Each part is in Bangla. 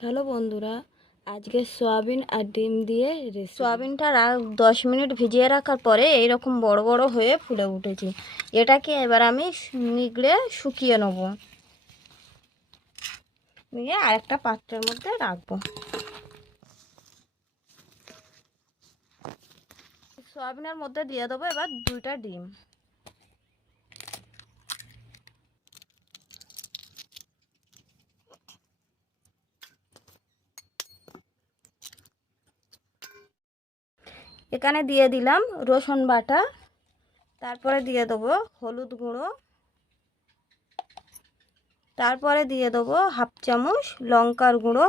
হ্যালো বন্ধুরা, আজকে সয়াবিন আর ডিম দিয়ে সয়াবিনটা দশ মিনিট ভিজিয়ে রাখার পরে এইরকম বড় বড় হয়ে ফুলে উঠেছে। এটাকে এবার আমি নিগড়ে শুকিয়ে নেব। নিয়ে আরেকটা পাত্রের মধ্যে রাখব। সয়াবিনের মধ্যে দিয়ে দেবো এবার দুইটা ডিম। এখানে দিয়ে দিলাম রসুন বাটা। তারপরে দিয়ে দেবো হলুদ গুঁড়ো। তারপরে দিয়ে দেবো হাফ চামচ লঙ্কার গুঁড়ো।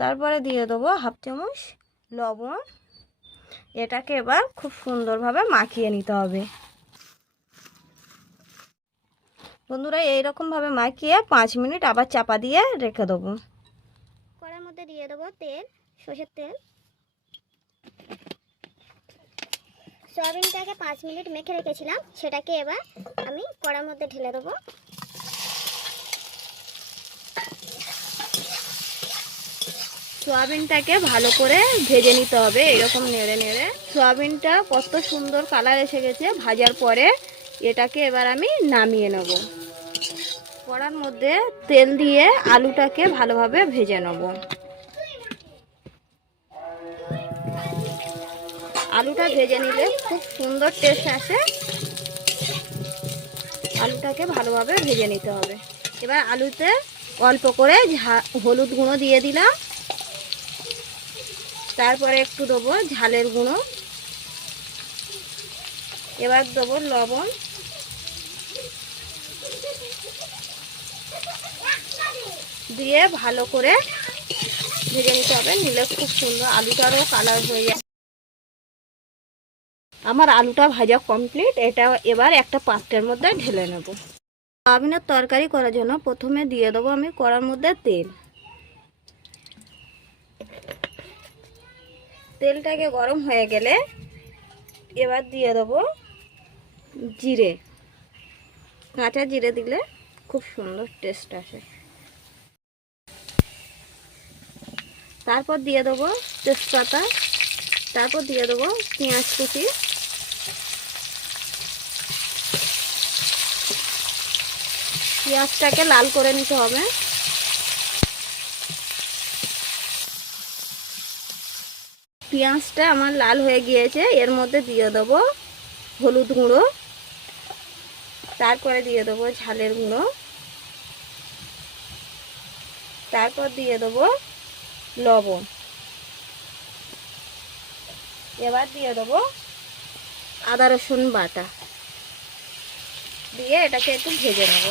তারপরে দিয়ে দেবো হাফ চামচ লবণ। এটাকে এবার খুব সুন্দরভাবে মাখিয়ে নিতে হবে। বন্ধুরা, এইরকমভাবে মাখিয়ে পাঁচ মিনিট আবার চাপা দিয়ে রেখে দেবো। কড়ার মধ্যে দিয়ে দেবো তেল। সর্ষের তেল। সয়াবিনটাকে পাঁচ মিনিট মেখে রেখেছিলাম। সেটাকে এবার আমি কড়ার মধ্যে ঢেলে দেবো। সোয়াবিনটাকে ভালো করে ভেজে নিতে হবে, এরকম নেড়ে নেড়ে। সোয়াবিনটা কত সুন্দর কালার এসে গেছে, ভাজার পরে এটাকে এবার আমি নামিয়ে নেব। কড়ার মধ্যে তেল দিয়ে আলুটাকে ভালোভাবে ভেজে নেব। আলুটা ভেজে নিলে খুব সুন্দর টেস্ট আসে। আলুটাকে ভালোভাবে ভেজে নিতে হবে। এবার আলুতে অল্প করে হলুদ গুঁড়ো দিয়ে দিলাম। তারপরে একটু দেবো ঝালের গুঁড়ো। এবার দেবো লবণ। দিয়ে ভালো করে ভেজে নিতে হবে, নিলে খুব সুন্দর আলুটারও কালার হয়ে যায়। আমার আলুটা ভাজা কমপ্লিট এটা এবার একটা পাত্রের মধ্যে ঢেলে নেব। সয়াবিনের তরকারি করার জন্য প্রথমে দিয়ে দেবো আমি কড়ার মধ্যে তেল। তেলটাকে গরম হয়ে গেলে এবার দিয়ে দেবো জিরে। কাঁচা জিরে দিলে খুব সুন্দর টেস্ট আসে। তারপর দিয়ে দেবো তেজপাতা। তারপর দিয়ে দেবো পেঁয়াজ কুচি। পেঁয়াজটাকে লাল করে নিতে হবে। পেঁয়াজটা আমার লাল হয়ে গিয়েছে, এর মধ্যে দিয়ে দেবো হলুদ গুঁড়ো। তারপরে দিয়ে দেবো ঝালের গুঁড়ো। তারপর দিয়ে দেবো লবণ। এবার দিয়ে দেবো আদা রসুন বাটা। দিয়ে এটাকে একটু ভেজে নেব।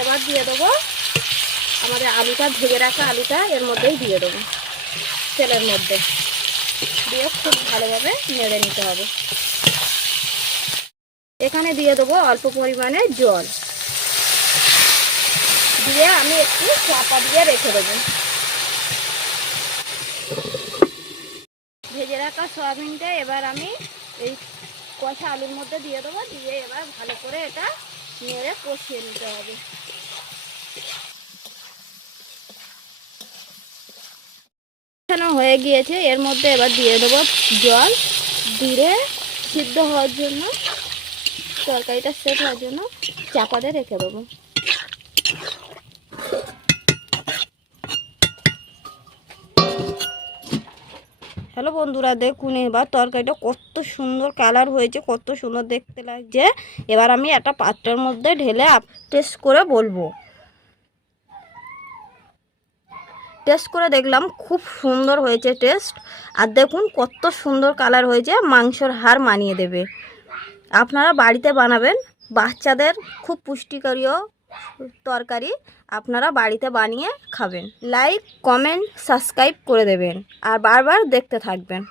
এবার দিয়ে দেবো আমাদের আলুটা, ভেজে রাখা আলুটা এর মধ্যেই দিয়ে দেবো তেলের মধ্যে। দিয়ে খুব ভালোভাবে নেড়ে নিতে হবে। এখানে দিয়ে দেবো অল্প পরিমাণে জল। দিয়ে আমি একটু চাপা দিয়ে রেখে দেবো। ভেজে রাখা সয়াবিনটা এবার আমি এই কষা আলুর মধ্যে দিয়ে দেবো, দিয়ে এবার ভালো করে এটা নেড়ে কষিয়ে নিতে হবে। হয়ে গিয়েছে, এর মধ্যে এবার দিয়ে দেবো জল। দিয়ে সিদ্ধ হওয়ার জন্য, তরকারিটা সেট হওয়ার জন্য চাপাতে রেখে দেবো। হ্যালো বন্ধুরা, দেখুন এবার তরকারিটা কত সুন্দর কালার হয়েছে, কত সুন্দর দেখতে লাগছে। এবার আমি একটা পাত্রের মধ্যে ঢেলে টেস্ট করে বলব। টেস্ট করে দেখলাম খুব সুন্দর হয়েছে টেস্ট আর দেখুন কত সুন্দর কালার হয়েছে, মাংসর হার মানিয়ে দেবে। আপনারা বাড়িতে বানাবেন, বাচ্চাদের খুব পুষ্টিকরীয় তরকারি আপনারা বাড়িতে বানিয়ে খাবেন। লাইক কমেন্ট সাবস্ক্রাইব করে দেবেন। আর বারবার দেখতে থাকবেন।